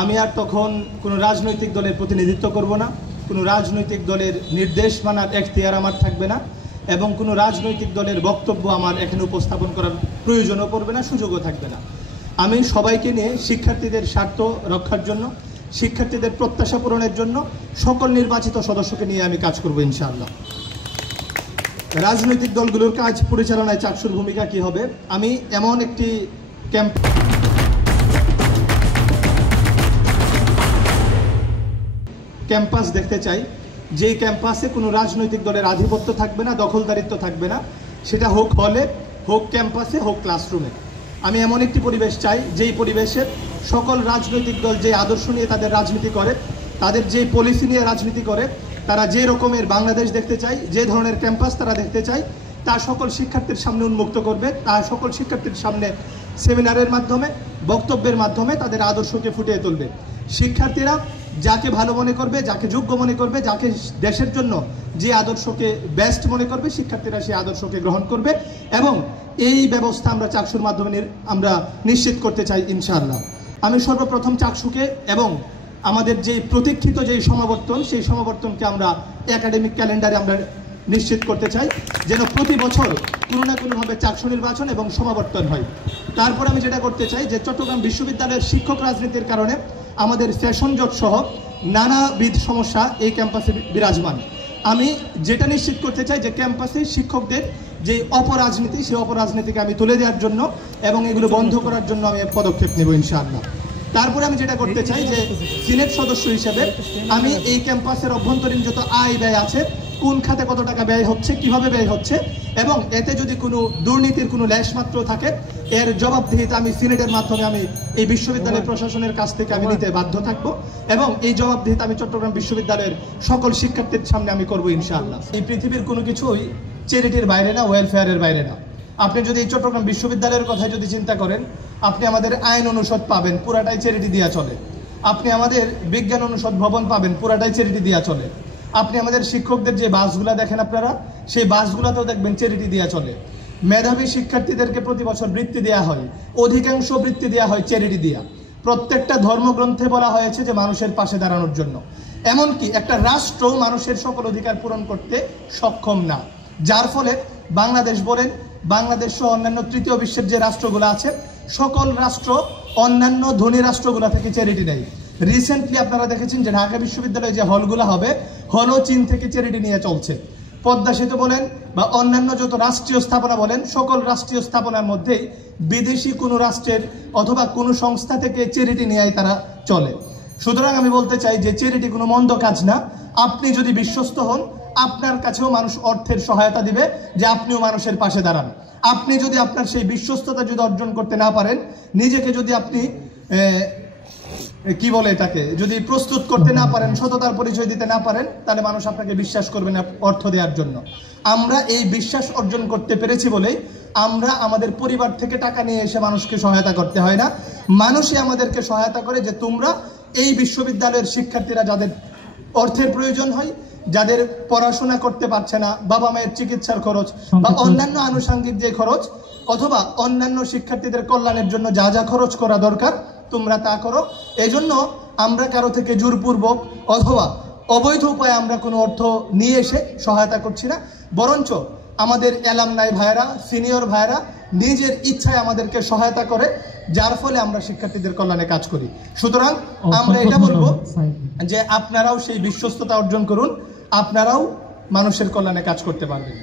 আমি আর তখন কোনো রাজনৈতিক দলের প্রতিনিধিত্ব করব না, কোনো রাজনৈতিক দলের নির্দেশ মানার এখতিয়ার আমার থাকবে না, এবং কোনো রাজনৈতিক দলের বক্তব্য আমার এখানে উপস্থাপন করার প্রয়োজনও পড়বে না, সুযোগও থাকবে না। আমি সবাইকে নিয়ে শিক্ষার্থীদের স্বার্থ রক্ষার জন্য, শিক্ষার্থীদের প্রত্যাশা পূরণের জন্য সকল নির্বাচিত সদস্যকে নিয়ে আমি কাজ করব ইনশাআল্লাহ। রাজনৈতিক দলগুলোর কাজ পরিচালনায় চাকসুর ভূমিকা কি হবে? আমি এমন একটি ক্যাম্পাস দেখতে চাই যেই ক্যাম্পাসে কোনো রাজনৈতিক দলের আধিপত্য থাকবে না, দখলদারিত্ব থাকবে না, সেটা হোক হলে, হোক ক্যাম্পাসে, হোক ক্লাসরুমে। আমি এমন একটি পরিবেশ চাই যেই পরিবেশের সকল রাজনৈতিক দল যে আদর্শ নিয়ে তাদের রাজনীতি করে, তাদের যে পলিসি নিয়ে রাজনীতি করে, তারা যে রকমের বাংলাদেশ দেখতে চায়, যে ধরনের ক্যাম্পাস তারা দেখতে চায়, তা সকল শিক্ষার্থীর সামনে উন্মুক্ত করবে। তা সকল শিক্ষার্থীর সামনে সেমিনারের মাধ্যমে, বক্তব্যের মাধ্যমে তাদের আদর্শকে ফুটিয়ে তুলবে। শিক্ষার্থীরা যাকে ভালো মনে করবে, যাকে যোগ্য মনে করবে, যাকে দেশের জন্য যে আদর্শকে বেস্ট মনে করবে, শিক্ষার্থীরা সেই আদর্শকে গ্রহণ করবে, এবং এই ব্যবস্থা আমরা চাকসুর মাধ্যমে আমরা নিশ্চিত করতে চাই ইনশাআল্লাহ। আমি সর্বপ্রথম চাকসুকে এবং আমাদের যে প্রতীক্ষিত যে সমাবর্তন, সেই সমাবর্তনকে আমরা একাডেমিক ক্যালেন্ডারে আমরা নিশ্চিত করতে চাই, যেন প্রতি বছর কোনো না কোনোভাবে চাকসু নির্বাচন এবং সমাবর্তন হয়। তারপর আমি যেটা করতে চাই যে চট্টগ্রাম বিশ্ববিদ্যালয়ের শিক্ষক রাজনীতির কারণে আমাদের সেশন জট সহ নানাবিধ সমস্যা এই ক্যাম্পাসে বিরাজমান। আমি যেটা নিশ্চিত করতে চাই যে ক্যাম্পাসে শিক্ষকদের যে অপরাজনীতি, সেই অপরাজনীতিকে আমি তুলে দেওয়ার জন্য এবং এগুলো বন্ধ করার জন্য আমি পদক্ষেপ নেব ইনশাআল্লাহ। তারপরে আমি যেটা করতে চাই যে সিনেট সদস্য হিসেবে আমি এই ক্যাম্পাসের অভ্যন্তরীণ যত আয় ব্যয় আছে, কোন খাতে কত টাকা ব্যয় হচ্ছে, কিভাবে ব্যয় হচ্ছে, এবং এতে যদি কোনো দুর্নীতির কোনো লেশমাত্র থাকে, এর জবাবদিহিতা আমি সিনেটের মাধ্যমে আমি এই বিশ্ববিদ্যালয় প্রশাসনের কাছ থেকে আমি নিতে বাধ্য থাকবো, এবং এই জবাবদিহিতা আমি চট্টগ্রাম বিশ্ববিদ্যালয়ের সকল শিক্ষার্থীর সামনে আমি করবো ইনশাআল্লাহ। এই পৃথিবীর কোনো কিছুই চ্যারিটির বাইরে না, ওয়েলফেয়ারের বাইরে না। আপনি যদি এই চট্টগ্রাম বিশ্ববিদ্যালয়ের কথা যদি চিন্তা করেন, আপনি আমাদের আইন অনুষদ পাবেন, পুরাটাই চ্যারিটি দিয়া চলে। আপনি আমাদের বিজ্ঞান অনুষদ ভবন পাবেন, পুরাটাই চ্যারিটি দিয়া চলে। আপনি আমাদের শিক্ষকদের যে বাসগুলা দেখেন আপনারা, সেই বাসগুলাতেও দেখবেন চ্যারিটি দিয়া চলে। মেধাবী শিক্ষার্থীদেরকে প্রতি বছর বৃত্তি দেওয়া হয়, অধিকাংশ বৃত্তি দেওয়া হয় চ্যারিটি দিয়া। প্রত্যেকটা ধর্মগ্রন্থে বলা হয়েছে যে মানুষের পাশে দাঁড়ানোর জন্য। এমনকি একটা রাষ্ট্র মানুষের সকল অধিকার পূরণ করতে সক্ষম না, যার ফলে বাংলাদেশ বলেন, বাংলাদেশ সহ অন্যান্য তৃতীয় বিশ্বের যে রাষ্ট্রগুলো আছে, সকল রাষ্ট্র অন্যান্য ধনী রাষ্ট্রগুলো থেকে চ্যারিটি নেয়। রিসেন্টলি আপনারা দেখেছেন যে ঢাকা বিশ্ববিদ্যালয়ে যে হলগুলো হবে, হলও চীন থেকে চ্যারিটি নিয়ে চলছে। পদ্মা সেতু বলেন বা অন্যান্য যত রাষ্ট্রীয় স্থাপনা বলেন, সকল রাষ্ট্রীয় স্থাপনার মধ্যেই বিদেশি কোনো রাষ্ট্রের অথবা কোনো সংস্থা থেকে চ্যারিটি নিয়েই তারা চলে। সুতরাং আমি বলতে চাই যে চ্যারিটি কোনো মন্দ কাজ না। আপনি যদি বিশ্বস্ত হন, আপনার কাছেও মানুষ অর্থের সহায়তা দিবে যে আপনিও মানুষের পাশে দাঁড়ান। আপনি যদি আপনার সেই বিশ্বস্ততা যদি অর্জন করতে না পারেন, নিজেকে যদি আপনি কি বলে এটাকে যদি প্রস্তুত করতে না পারেন, সততার পরিচয় দিতে না পারেন, তাহলে মানুষ আপনাকে বিশ্বাস করবে না অর্থ দেওয়ার জন্য। আমরা এই বিশ্বাস অর্জন করতে পেরেছি বলেই আমরা আমাদের পরিবার থেকে টাকা নিয়ে এসে মানুষকে সহায়তা করতে হয় না। মানুষই আমাদেরকে সহায়তা করে যে তোমরা এই বিশ্ববিদ্যালয়ের শিক্ষার্থীরা যাদের অর্থের প্রয়োজন হয়, যাদের পড়াশোনা করতে পারছে না, বাবা মায়ের চিকিৎসার খরচ বা অন্যান্য আনুষঙ্গিক যে খরচ, অথবা অন্যান্য শিক্ষার্থীদের কল্যাণের জন্য যা যা খরচ করা দরকার তোমরা তা করো। এই জন্য আমরা কারো থেকে জোরপূর্বক অথবা অবৈধ উপায়ে আমরা কোনো অর্থ নিয়ে এসে সহায়তা করছি না, বরঞ্চ আমাদের অ্যালামনাই ভাইয়েরা, সিনিয়র ভাইয়েরা নিজের ইচ্ছায় আমাদেরকে সহায়তা করে, যার ফলে আমরা শিক্ষার্থীদের কল্যাণে কাজ করি। সুতরাং আমরা এটা বলবো যে আপনারাও সেই বিশ্বস্ততা অর্জন করুন, আপনারাও মানুষের কল্যাণে কাজ করতে পারবেন।